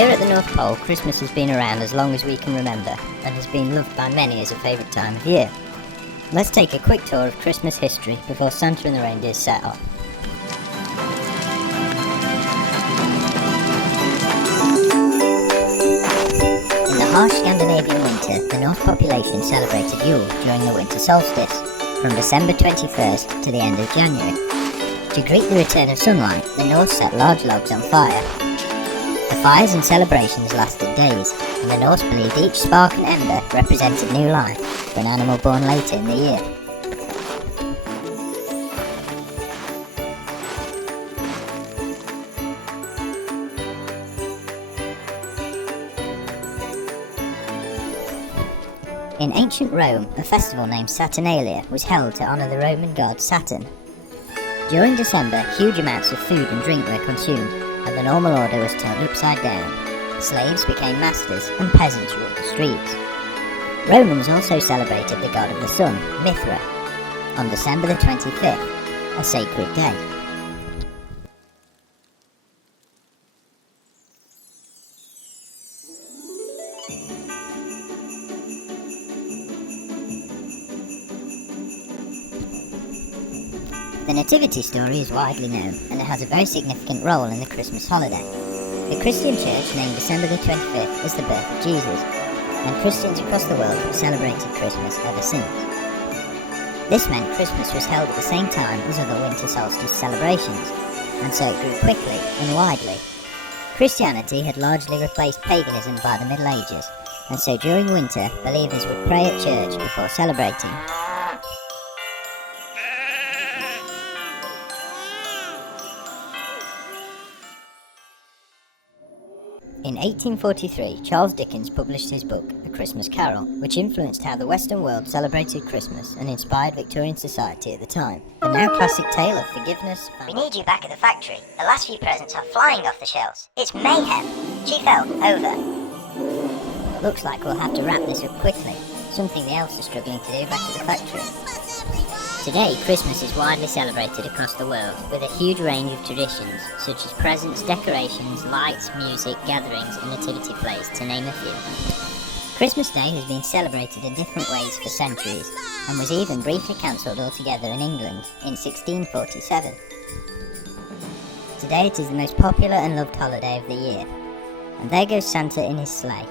Here at the North Pole, Christmas has been around as long as we can remember, and has been loved by many as a favourite time of year. Let's take a quick tour of Christmas history before Santa and the reindeer set off. In the harsh Scandinavian winter, the Norse population celebrated Yule during the winter solstice, from December 21st to the end of January. To greet the return of sunlight, the Norse set large logs on fire. The fires and celebrations lasted days, and the Norse believed each spark and ember represented new life for an animal born later in the year. In ancient Rome, a festival named Saturnalia was held to honour the Roman god Saturn. During December, huge amounts of food and drink were consumed, and the normal order was turned upside down. Slaves became masters, and peasants ruled the streets. Romans also celebrated the god of the sun, Mithra, on December the 25th, a sacred day. The Nativity Story is widely known, and it has a very significant role in the Christmas holiday. The Christian Church named December the 25th as the birth of Jesus, and Christians across the world have celebrated Christmas ever since. This meant Christmas was held at the same time as other winter solstice celebrations, and so it grew quickly and widely. Christianity had largely replaced paganism by the Middle Ages, and so during winter, believers would pray at church before celebrating. In 1843, Charles Dickens published his book, A Christmas Carol, which influenced how the Western world celebrated Christmas and inspired Victorian society at the time. The now classic tale of forgiveness. We need you back at the factory. The last few presents are flying off the shelves. It's mayhem. Chief Elf, over. Looks like we'll have to wrap this up quickly, something the elves are struggling to do back at the factory. Today, Christmas is widely celebrated across the world, with a huge range of traditions, such as presents, decorations, lights, music, gatherings, and nativity plays, to name a few. Christmas Day has been celebrated in different ways for centuries, and was even briefly cancelled altogether in England in 1647. Today it is the most popular and loved holiday of the year. And there goes Santa in his sleigh.